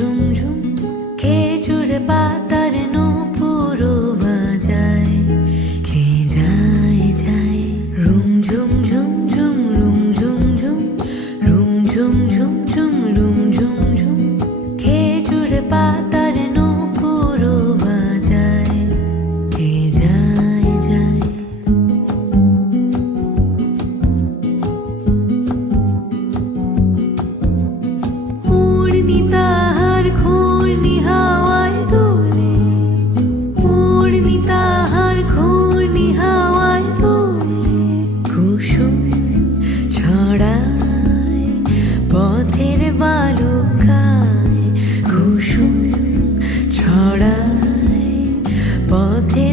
ঝুমঝুম খেজুর পাতার নপুরো বাজায়, কে যায় যায়? রুম ঝুম ঝুম ঝুম, রুম ঝুম ঝুম, রুম ঝুম ঝুম ঝুম, রুম ঝুম ঝুম, খেজুর পাতার নপুরো বাজায়, কে যায় যায়? পূর্ণিতা পথে